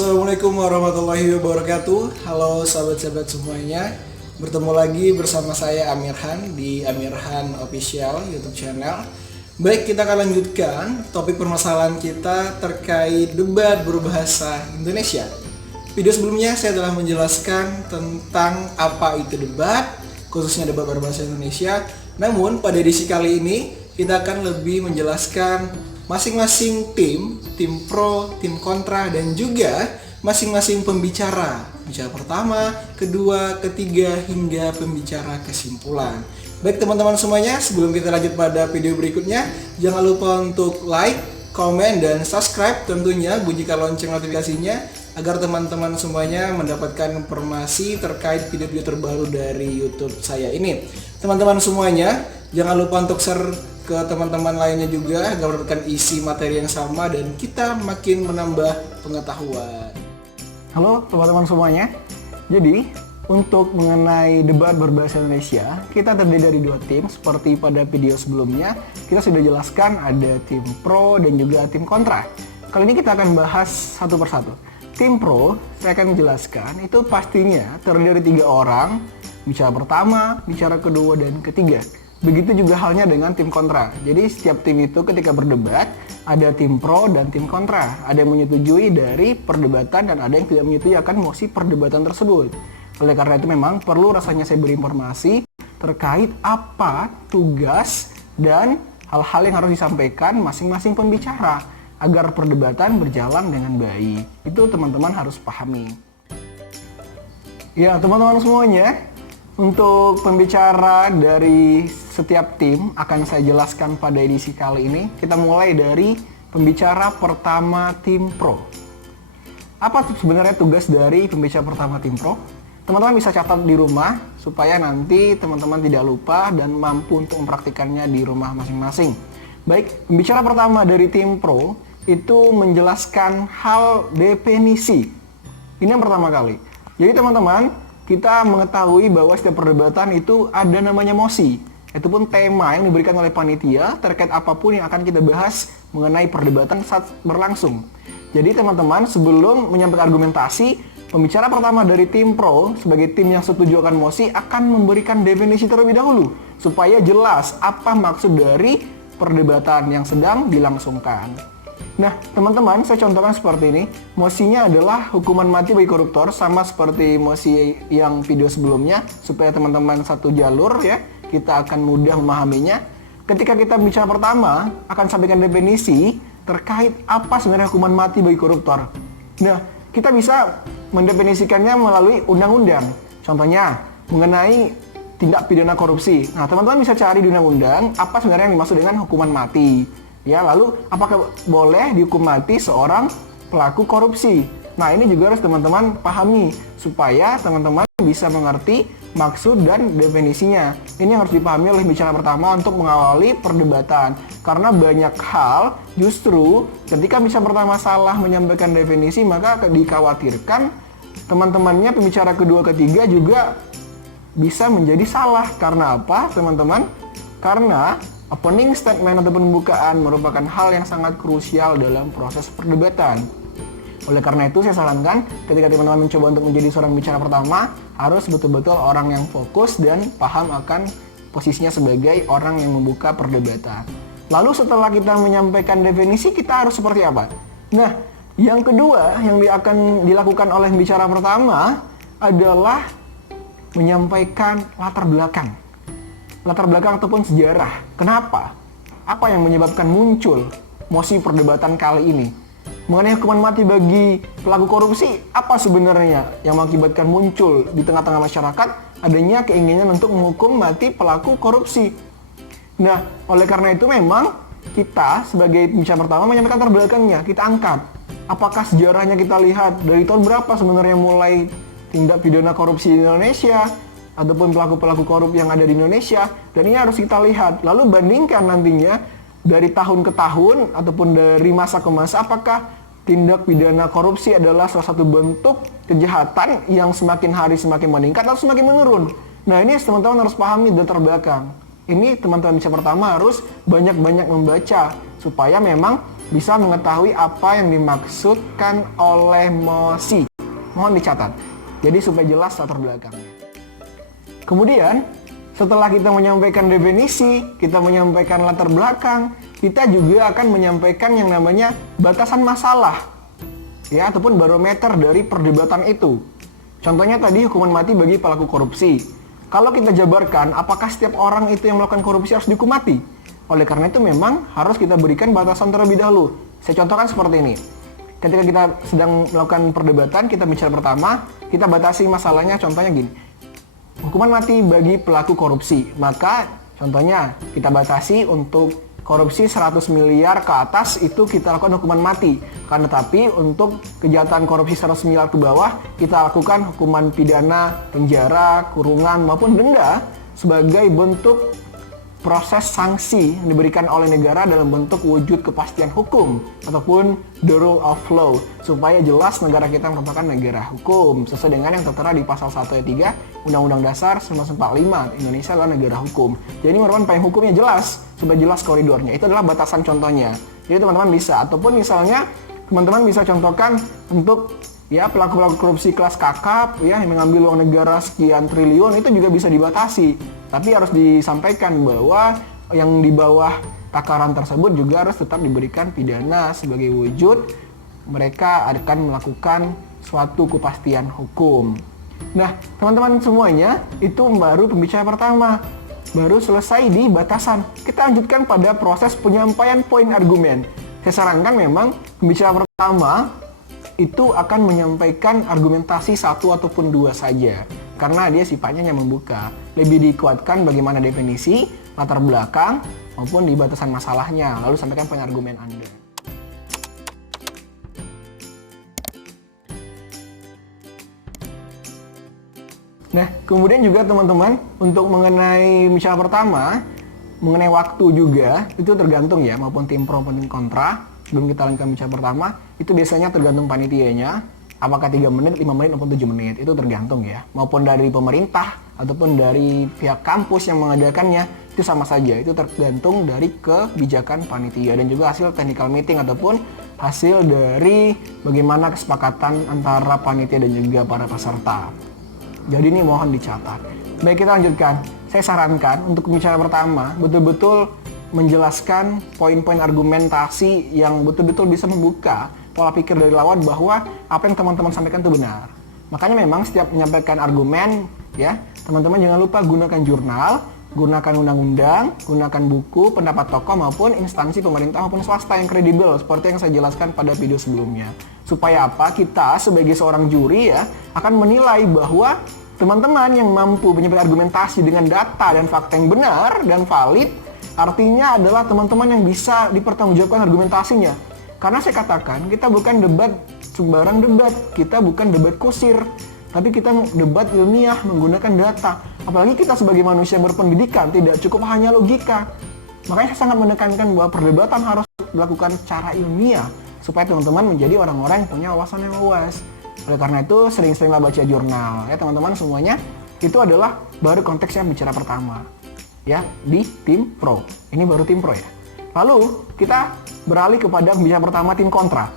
Assalamualaikum warahmatullahi wabarakatuh. Halo sahabat-sahabat semuanya. Bertemu lagi bersama saya Amirhan di Amirhan Official YouTube channel. Baik, kita akan lanjutkan topik permasalahan kita terkait debat berbahasa Indonesia. Video sebelumnya saya telah menjelaskan tentang apa itu debat, khususnya debat berbahasa Indonesia. Namun pada edisi kali ini kita akan lebih menjelaskan masing-masing tim pro, tim kontra, dan juga masing-masing pembicara. Pembicara pertama, kedua, ketiga, hingga pembicara kesimpulan. Baik teman-teman semuanya, sebelum kita lanjut pada video berikutnya, jangan lupa untuk like, komen, dan subscribe, tentunya bunyikan lonceng notifikasinya agar teman-teman semuanya mendapatkan informasi terkait video-video terbaru dari YouTube saya ini. Teman-teman semuanya, jangan lupa untuk share ke teman-teman lainnya juga agar mendapatkan isi materi yang sama dan kita makin menambah pengetahuan. Halo teman-teman semuanya. Jadi untuk mengenai debat berbahasa Indonesia, kita terdiri dari dua tim. Seperti pada video sebelumnya, kita sudah jelaskan ada tim pro dan juga tim kontra. Kali ini kita akan bahas satu persatu. Tim pro, saya akan menjelaskan, itu pastinya terdiri dari 3 orang, bicara pertama, bicara kedua, dan ketiga. Begitu juga halnya dengan tim kontra. Jadi setiap tim itu ketika berdebat, ada tim pro dan tim kontra. Ada yang menyetujui dari perdebatan dan ada yang tidak menyetujui akan mosi perdebatan tersebut. Oleh karena itu memang perlu rasanya saya beri informasi terkait apa tugas dan hal-hal yang harus disampaikan masing-masing pembicara agar perdebatan berjalan dengan baik. Itu teman-teman harus pahami. Ya teman-teman semuanya, untuk pembicara dari setiap tim akan saya jelaskan pada edisi kali ini. Kita mulai dari pembicara pertama tim pro. Apa sebenarnya tugas dari pembicara pertama tim pro? Teman-teman bisa catat di rumah supaya nanti teman-teman tidak lupa dan mampu untuk mempraktikannya di rumah masing-masing. Baik, pembicara pertama dari tim pro itu menjelaskan hal definisi. Ini yang pertama kali. Jadi teman-teman, kita mengetahui bahwa setiap perdebatan itu ada namanya mosi. Itu pun tema yang diberikan oleh panitia terkait apapun yang akan kita bahas mengenai perdebatan saat berlangsung. Jadi teman-teman, sebelum menyampaikan argumentasi, pembicara pertama dari tim pro sebagai tim yang setuju akan mosi akan memberikan definisi terlebih dahulu supaya jelas apa maksud dari perdebatan yang sedang dilangsungkan. Nah, teman-teman, saya contohkan seperti ini. Mosinya adalah hukuman mati bagi koruptor, sama seperti mosi yang video sebelumnya, supaya teman-teman satu jalur ya, kita akan mudah memahaminya. Ketika kita bicara pertama, akan sampaikan definisi terkait apa sebenarnya hukuman mati bagi koruptor. Nah, kita bisa mendefinisikannya melalui undang-undang. Contohnya, mengenai tindak pidana korupsi. Nah, teman-teman bisa cari di undang-undang apa sebenarnya yang dimaksud dengan hukuman mati. Ya, lalu apakah boleh dihukum mati seorang pelaku korupsi? Nah, ini juga harus teman-teman pahami supaya teman-teman bisa mengerti maksud dan definisinya. Ini yang harus dipahami oleh bicara pertama untuk mengawali perdebatan. Karena banyak hal justru ketika bicara pertama salah menyampaikan definisi, maka dikhawatirkan teman-temannya pembicara kedua ketiga juga bisa menjadi salah. Karena apa, teman-teman? Karena opening statement atau pembukaan merupakan hal yang sangat krusial dalam proses perdebatan. Oleh karena itu saya sarankan ketika teman-teman mencoba untuk menjadi seorang bicara pertama, harus betul-betul orang yang fokus dan paham akan posisinya sebagai orang yang membuka perdebatan. Lalu setelah kita menyampaikan definisi, kita harus seperti apa? Nah, yang kedua yang akan dilakukan oleh bicara pertama adalah menyampaikan latar belakang. Latar belakang ataupun sejarah. Kenapa? Apa yang menyebabkan muncul mosi perdebatan kali ini? Mengenai hukuman mati bagi pelaku korupsi, apa sebenarnya yang mengakibatkan muncul di tengah-tengah masyarakat adanya keinginan untuk menghukum mati pelaku korupsi? Nah, oleh karena itu memang kita sebagai pembicara pertama menyampaikan latar belakangnya, kita angkat. Apakah sejarahnya kita lihat dari tahun berapa sebenarnya mulai tindak pidana korupsi di Indonesia, ataupun pelaku-pelaku korup yang ada di Indonesia, dan ini harus kita lihat. Lalu bandingkan nantinya dari tahun ke tahun ataupun dari masa ke masa, apakah tindak pidana korupsi adalah salah satu bentuk kejahatan yang semakin hari semakin meningkat atau semakin menurun. Nah, ini teman-teman harus pahami latar belakang. Ini teman-teman bisa pertama harus banyak-banyak membaca supaya memang bisa mengetahui apa yang dimaksudkan oleh mosi. Mohon dicatat. Jadi supaya jelas latar belakangnya. Kemudian, setelah kita menyampaikan definisi, kita menyampaikan latar belakang, kita juga akan menyampaikan yang namanya batasan masalah, ya, ataupun barometer dari perdebatan itu. Contohnya tadi hukuman mati bagi pelaku korupsi. Kalau kita jabarkan, apakah setiap orang itu yang melakukan korupsi harus dihukum mati? Oleh karena itu memang harus kita berikan batasan terlebih dahulu. Saya contohkan seperti ini. Ketika kita sedang melakukan perdebatan, kita bicara pertama, kita batasi masalahnya, contohnya gini. Hukuman mati bagi pelaku korupsi. Maka contohnya kita batasi untuk korupsi 100 miliar ke atas itu kita lakukan hukuman mati. Karena tapi untuk kejahatan korupsi 100 miliar ke bawah, kita lakukan hukuman pidana, penjara, kurungan maupun denda sebagai bentuk proses sanksi yang diberikan oleh negara dalam bentuk wujud kepastian hukum ataupun the rule of law, supaya jelas negara kita merupakan negara hukum sesuai dengan yang tertera di pasal 1 ayat 3 Undang-Undang Dasar 1945. Indonesia adalah negara hukum. Jadi merupakan payung hukumnya jelas, supaya jelas koridornya. Itu adalah batasan contohnya. Jadi teman-teman bisa, ataupun misalnya teman-teman bisa contohkan untuk ya pelaku-pelaku korupsi kelas kakap ya yang mengambil uang negara sekian triliun, itu juga bisa dibatasi. Tapi harus disampaikan bahwa yang di bawah takaran tersebut juga harus tetap diberikan pidana sebagai wujud mereka akan melakukan suatu kepastian hukum. Nah, teman-teman semuanya, itu baru pembicaraan pertama. Baru selesai di batasan. Kita lanjutkan pada proses penyampaian poin argumen. Saya sarankan memang pembicaraan pertama itu akan menyampaikan argumentasi satu ataupun dua saja. Karena dia sifatnya yang membuka. Lebih dikuatkan bagaimana definisi, latar belakang, maupun di batasan masalahnya. Lalu sampaikan poin argumen Anda. Nah, kemudian juga teman-teman, untuk mengenai bicara pertama, mengenai waktu juga, itu tergantung ya, maupun tim pro maupun tim kontra. Sebelum kita lanjutkan bicara pertama, itu biasanya tergantung panitianya. Apakah 3 menit, 5 menit, maupun 7 menit, itu tergantung ya. Maupun dari pemerintah, ataupun dari pihak kampus yang mengadakannya, itu sama saja. Itu tergantung dari kebijakan panitia dan juga hasil technical meeting ataupun hasil dari bagaimana kesepakatan antara panitia dan juga para peserta. Jadi ini mohon dicatat. Baik, kita lanjutkan. Saya sarankan untuk pembicaraan pertama, betul-betul menjelaskan poin-poin argumentasi yang betul-betul bisa membuka pola pikir dari lawan bahwa apa yang teman-teman sampaikan itu benar. Makanya memang setiap menyampaikan argumen, ya, teman-teman jangan lupa gunakan jurnal, gunakan undang-undang, gunakan buku, pendapat tokoh maupun instansi pemerintah maupun swasta yang kredibel seperti yang saya jelaskan pada video sebelumnya. Supaya apa? Kita sebagai seorang juri ya akan menilai bahwa teman-teman yang mampu menyampaikan argumentasi dengan data dan fakta yang benar dan valid, artinya adalah teman-teman yang bisa dipertanggungjawabkan argumentasinya. Karena saya katakan, kita bukan debat sembarang debat, kita bukan debat kusir, tapi kita debat ilmiah menggunakan data. Apalagi kita sebagai manusia berpendidikan, tidak cukup hanya logika. Makanya saya sangat menekankan bahwa perdebatan harus dilakukan secara ilmiah, supaya teman-teman menjadi orang-orang yang punya wawasan yang luas. Oleh karena itu, sering-seringlah baca jurnal. Ya teman-teman semuanya, itu adalah baru konteksnya bicara pertama. Ya, di tim pro. Ini baru tim pro ya. Lalu, kita beralih kepada pembicaraan pertama tim kontra.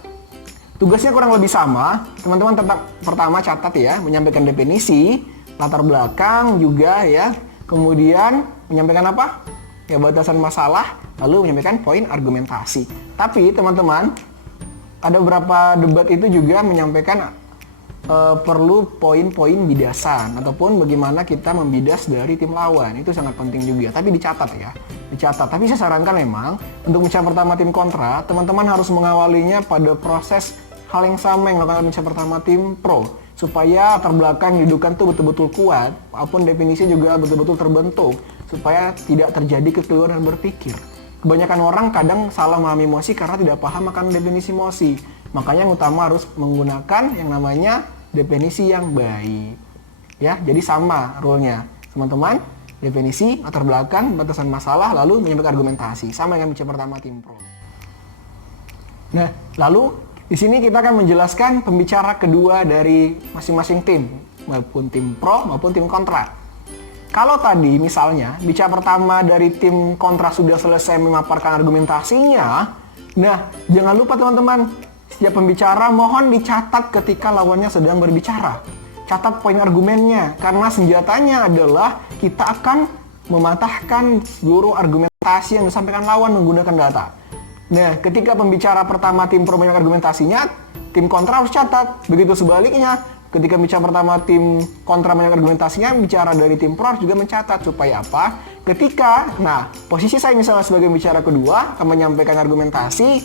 Tugasnya kurang lebih sama. Teman-teman tetap pertama catat ya, menyampaikan definisi, latar belakang juga ya. Kemudian menyampaikan apa? Ya, batasan masalah, lalu menyampaikan poin argumentasi. Tapi teman-teman, ada beberapa debat itu juga menyampaikan perlu poin-poin bidasan ataupun bagaimana kita membidas dari tim lawan. Itu sangat penting juga, tapi dicatat ya. Dicatat. Tapi saya sarankan memang untuk bicara pertama tim kontra, teman-teman harus mengawalinya pada proses hal yang sama yang dilakukan bicara pertama tim pro, supaya latar belakang yang didudukan itu betul-betul kuat, maupun definisi juga betul-betul terbentuk, supaya tidak terjadi kekeliruan berpikir. Kebanyakan orang kadang salah memahami emosi karena tidak paham akan definisi emosi. Makanya yang utama harus menggunakan yang namanya definisi yang baik. Ya, jadi sama rule-nya. Teman-teman, definisi, latar belakang, batasan masalah, lalu menyampaikan argumentasi. Sama dengan bicara pertama tim pro. Nah, lalu di sini kita akan menjelaskan pembicara kedua dari masing-masing tim, maupun tim pro maupun tim kontra. Kalau tadi misalnya bicara pertama dari tim kontra sudah selesai memaparkan argumentasinya, Nah, jangan lupa teman-teman, setiap pembicara mohon dicatat ketika lawannya sedang berbicara. Catat poin argumennya, karena senjatanya adalah kita akan mematahkan seluruh argumentasi yang disampaikan lawan menggunakan data. Nah, ketika pembicara pertama tim pro banyak argumentasinya, tim kontra harus catat. Begitu sebaliknya, ketika bicara pertama tim kontra banyak argumentasinya, bicara dari tim pro harus juga mencatat. Supaya apa? Ketika, posisi saya misalnya sebagai bicara kedua akan menyampaikan argumentasi,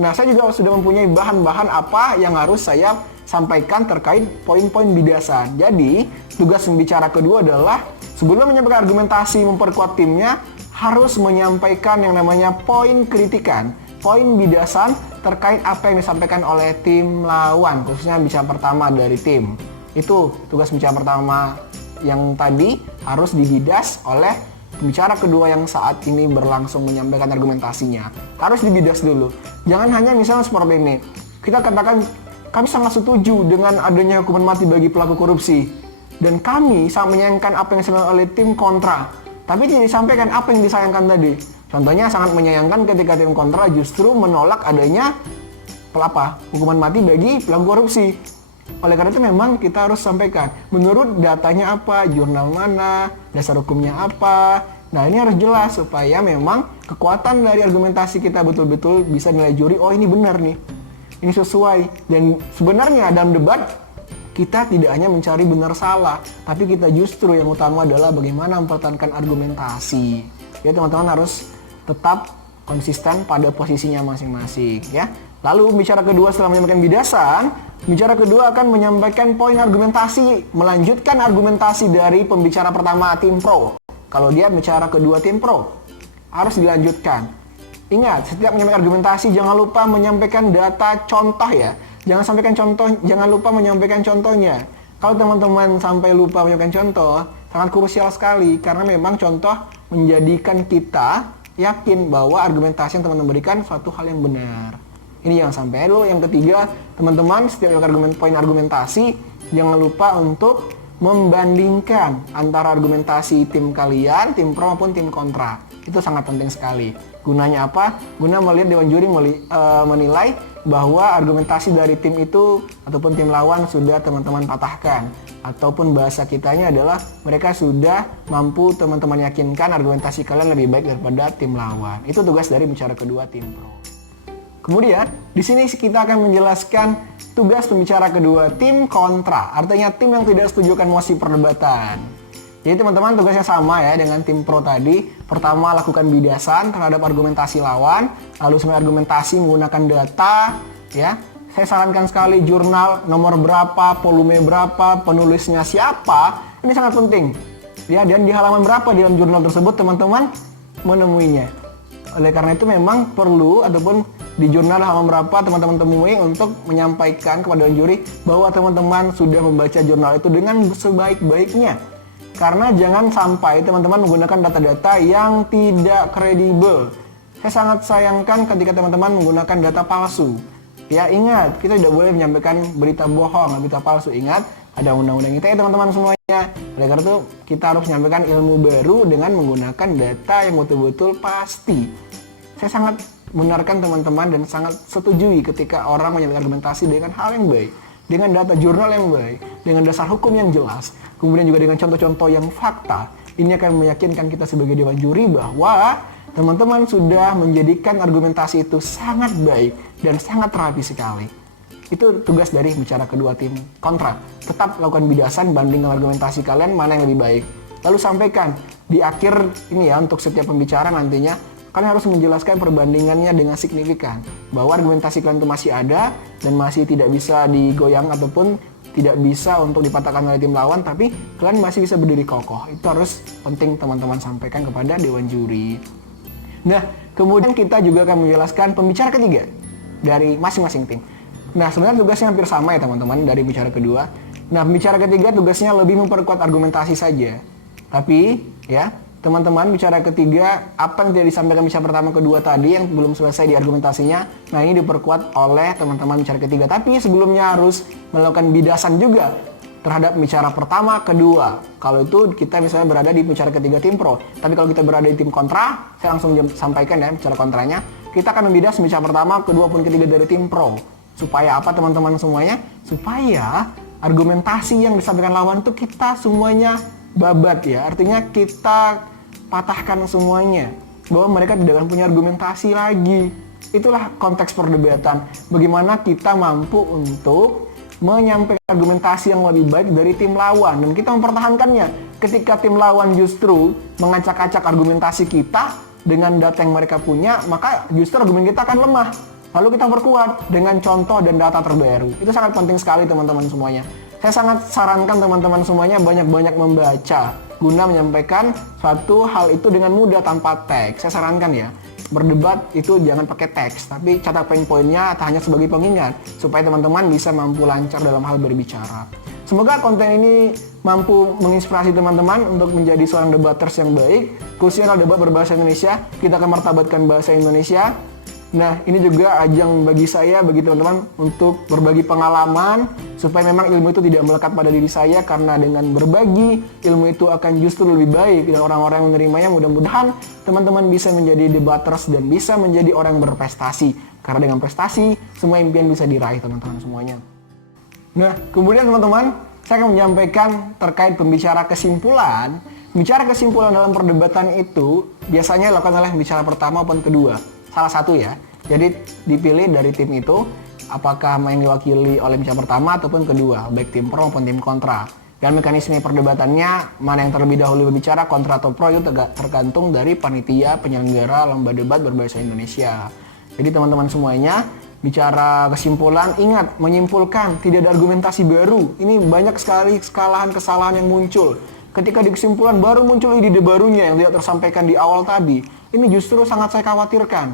saya juga sudah mempunyai bahan-bahan apa yang harus saya sampaikan terkait poin-poin bidasan. Jadi, tugas pembicara kedua adalah sebelum menyampaikan argumentasi memperkuat timnya, harus menyampaikan yang namanya poin kritikan, poin bidasan terkait apa yang disampaikan oleh tim lawan, khususnya bicara pertama dari tim. Itu tugas bicara pertama yang tadi harus dibidas oleh bicara kedua yang saat ini berlangsung menyampaikan argumentasinya. Harus dibidas dulu. Jangan hanya misalnya seperti ini. Kita katakan kami sangat setuju dengan adanya hukuman mati bagi pelaku korupsi. Dan kami sangat menyayangkan apa yang disampaikan oleh tim kontra. Tapi tidak disampaikan apa yang disayangkan tadi. Contohnya sangat menyayangkan ketika tim kontra justru menolak adanya hukuman mati bagi pelaku korupsi. Oleh karena itu memang kita harus sampaikan menurut datanya apa, jurnal mana, dasar hukumnya apa. Nah, ini harus jelas supaya memang kekuatan dari argumentasi kita betul-betul bisa nilai juri, oh ini benar nih, ini sesuai. Dan sebenarnya dalam debat kita tidak hanya mencari benar salah, tapi kita justru yang utama adalah bagaimana mempertahankan argumentasi. Ya, teman-teman harus tetap konsisten pada posisinya masing-masing ya. Lalu bicara kedua setelah menyampaikan bidasan, bicara kedua akan menyampaikan poin argumentasi, melanjutkan argumentasi dari pembicara pertama tim pro. Kalau dia bicara kedua tim pro, harus dilanjutkan. Ingat, setiap menyampaikan argumentasi jangan lupa menyampaikan data contoh ya. Jangan lupa menyampaikan contohnya. Kalau teman-teman sampai lupa menyampaikan contoh, sangat krusial sekali karena memang contoh menjadikan kita yakin bahwa argumentasi yang teman-teman berikan suatu hal yang benar. Ini yang sampai dulu. Yang ketiga, teman-teman setiap poin argumentasi jangan lupa untuk membandingkan antara argumentasi tim kalian, tim pro maupun tim kontra. Itu sangat penting sekali. Gunanya apa? Guna melihat dewan juri menilai bahwa argumentasi dari tim itu ataupun tim lawan sudah teman-teman patahkan. Ataupun bahasa kitanya adalah mereka sudah mampu teman-teman yakinkan argumentasi kalian lebih baik daripada tim lawan. Itu tugas dari bicara kedua tim pro. Kemudian, di sini kita akan menjelaskan tugas pembicara kedua tim kontra. Artinya tim yang tidak setuju akan mosi perdebatan. Jadi teman-teman tugasnya sama ya dengan tim pro tadi. Pertama, lakukan bidasan terhadap argumentasi lawan. Lalu sebenarnya argumentasi menggunakan data ya. Saya sarankan sekali jurnal nomor berapa, volume berapa, penulisnya siapa. Ini sangat penting. Ya, dan di halaman berapa di dalam jurnal tersebut teman-teman menemuinya. Oleh karena itu memang perlu ataupun di jurnal halaman berapa teman-teman temui untuk menyampaikan kepada juri bahwa teman-teman sudah membaca jurnal itu dengan sebaik-baiknya. Karena jangan sampai teman-teman menggunakan data-data yang tidak kredibel. Saya sangat sayangkan ketika teman-teman menggunakan data palsu. Ya, ingat, kita tidak boleh menyampaikan berita bohong, berita palsu. Ingat, ada undang-undang ITE teman-teman semuanya. Oleh karena itu, kita harus menyampaikan ilmu baru dengan menggunakan data yang betul-betul pasti. Saya sangat membenarkan teman-teman dan sangat setujui ketika orang menyampaikan argumentasi dengan hal yang baik, dengan data jurnal yang baik, dengan dasar hukum yang jelas, kemudian juga dengan contoh-contoh yang fakta. Ini akan meyakinkan kita sebagai dewan juri bahwa teman-teman sudah menjadikan argumentasi itu sangat baik dan sangat rapi sekali. Itu tugas dari bicara kedua tim kontra. Tetap lakukan bidasan, bandingkan argumentasi kalian mana yang lebih baik. Lalu sampaikan di akhir ini ya, untuk setiap pembicara nantinya kalian harus menjelaskan perbandingannya dengan signifikan, bahwa argumentasi kalian itu masih ada dan masih tidak bisa digoyang ataupun tidak bisa untuk dipatahkan oleh tim lawan, tapi kalian masih bisa berdiri kokoh. Itu harus penting teman-teman sampaikan kepada dewan juri. Nah, kemudian kita juga akan menjelaskan pembicara ketiga dari masing-masing tim. Nah, sebenarnya tugasnya hampir sama ya teman-teman dari bicara kedua. Nah, pembicara ketiga tugasnya lebih memperkuat argumentasi saja. Tapi, ya, teman-teman, bicara ketiga, apa yang tidak disampaikan bicara pertama kedua tadi yang belum selesai di argumentasinya, nah ini diperkuat oleh teman-teman bicara ketiga. Tapi sebelumnya harus melakukan bidasan juga terhadap bicara pertama kedua. Kalau itu kita misalnya berada di bicara ketiga tim pro. Tapi kalau kita berada di tim kontra, saya langsung sampaikan ya bicara kontranya. kita akan membidas pembicara pertama, kedua, pun ketiga dari tim pro. Supaya apa teman-teman semuanya? Supaya argumentasi yang disampaikan lawan itu kita semuanya babat ya. Artinya kita patahkan semuanya. Bahwa mereka tidak akan punya argumentasi lagi. Itulah konteks perdebatan. Bagaimana kita mampu untuk menyampaikan argumentasi yang lebih baik dari tim lawan. Dan kita mempertahankannya. Ketika tim lawan justru mengacak-acak argumentasi kita dengan data yang mereka punya, maka justru argumen kita akan lemah. Lalu kita perkuat dengan contoh dan data terbaru. Itu sangat penting sekali teman-teman semuanya. Saya sangat sarankan teman-teman semuanya banyak-banyak membaca guna menyampaikan suatu hal itu dengan mudah tanpa teks. Saya sarankan ya, berdebat itu jangan pakai teks, tapi catat poin-poinnya hanya sebagai pengingat supaya teman-teman bisa mampu lancar dalam hal berbicara. Semoga konten ini mampu menginspirasi teman-teman untuk menjadi seorang debaters yang baik, khususnya kalau debat berbahasa Indonesia. Kita akan martabatkan bahasa Indonesia. Nah, ini juga ajang bagi saya, bagi teman-teman untuk berbagi pengalaman supaya memang ilmu itu tidak melekat pada diri saya, karena dengan berbagi ilmu itu akan justru lebih baik dan orang-orang yang menerimanya mudah-mudahan teman-teman bisa menjadi debaters dan bisa menjadi orang yang berprestasi. Karena dengan prestasi semua impian bisa diraih teman-teman semuanya. Nah, kemudian teman-teman, saya akan menyampaikan terkait pembicara kesimpulan. Bicara kesimpulan dalam perdebatan itu biasanya dilakukan oleh pembicara pertama maupun kedua. Salah satu ya. Jadi dipilih dari tim itu apakah yang diwakili oleh pembicara pertama ataupun kedua, baik tim pro maupun tim kontra. Dan mekanisme perdebatannya, mana yang terlebih dahulu berbicara, kontra atau pro, itu tergantung dari panitia penyelenggara lomba debat berbahasa Indonesia. Jadi teman-teman semuanya, bicara kesimpulan, ingat menyimpulkan, tidak ada argumentasi baru. Ini banyak sekali kesalahan yang muncul. Ketika di kesimpulan baru muncul ide barunya yang tidak tersampaikan di awal tadi. Ini justru sangat saya khawatirkan.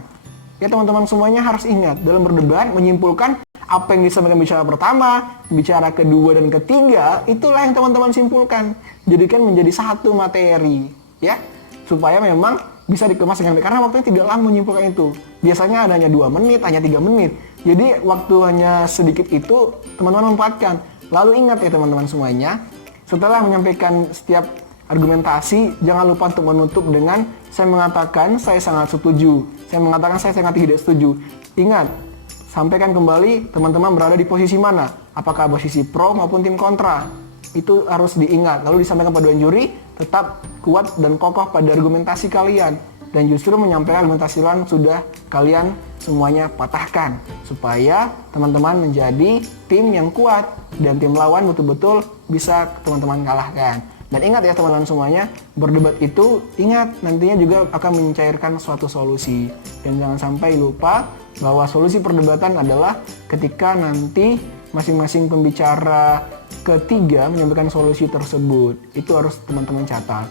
Ya teman-teman semuanya harus ingat, dalam berdebat menyimpulkan apa yang disampaikan bicara pertama, bicara kedua dan ketiga, itulah yang teman-teman simpulkan. Jadikan menjadi satu materi, ya. Supaya memang bisa dikemas dengan baik, karena waktunya tidak lama menyimpulkan itu. Biasanya hanya 2 menit, hanya 3 menit. Jadi waktu hanya sedikit itu teman-teman manfaatkan. Lalu ingat ya teman-teman semuanya, setelah menyampaikan setiap argumentasi, jangan lupa untuk menutup dengan saya mengatakan saya sangat setuju, saya mengatakan saya sangat tidak setuju. Ingat, sampaikan kembali teman-teman berada di posisi mana, apakah posisi pro maupun tim kontra. Itu harus diingat, lalu disampaikan pada juri, tetap kuat dan kokoh pada argumentasi kalian. Dan justru menyampaikan argumentasi lawan sudah kalian semuanya patahkan. Supaya teman-teman menjadi tim yang kuat dan tim lawan betul-betul bisa teman-teman kalahkan. Dan ingat ya teman-teman semuanya, berdebat itu ingat nantinya juga akan mencairkan suatu solusi. Dan jangan sampai lupa bahwa solusi perdebatan adalah ketika nanti masing-masing pembicara ketiga menyampaikan solusi tersebut. Itu harus teman-teman catat.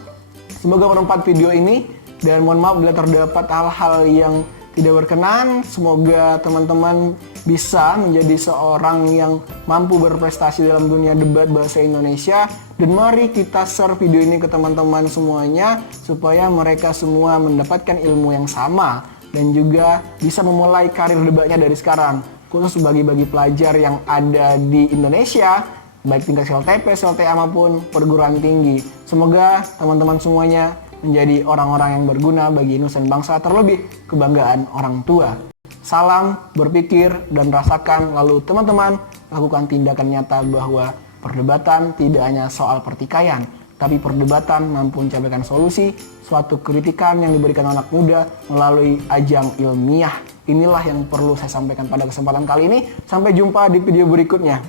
Semoga bermanfaat video ini, dan mohon maaf bila terdapat hal-hal yang tidak berkenan. Semoga teman-teman bisa menjadi seorang yang mampu berprestasi dalam dunia debat bahasa Indonesia. Dan mari kita share video ini ke teman-teman semuanya supaya mereka semua mendapatkan ilmu yang sama dan juga bisa memulai karir debatnya dari sekarang. Khusus bagi pelajar yang ada di Indonesia, baik tingkat SLTP, SLTA maupun perguruan tinggi. Semoga teman-teman semuanya menjadi orang-orang yang berguna bagi nusa dan bangsa, terlebih kebanggaan orang tua. Salam, berpikir, dan rasakan, lalu teman-teman lakukan tindakan nyata bahwa perdebatan tidak hanya soal pertikaian, tapi perdebatan mampu mencapaikan solusi, suatu kritikan yang diberikan anak muda melalui ajang ilmiah. Inilah yang perlu saya sampaikan pada kesempatan kali ini. Sampai jumpa di video berikutnya.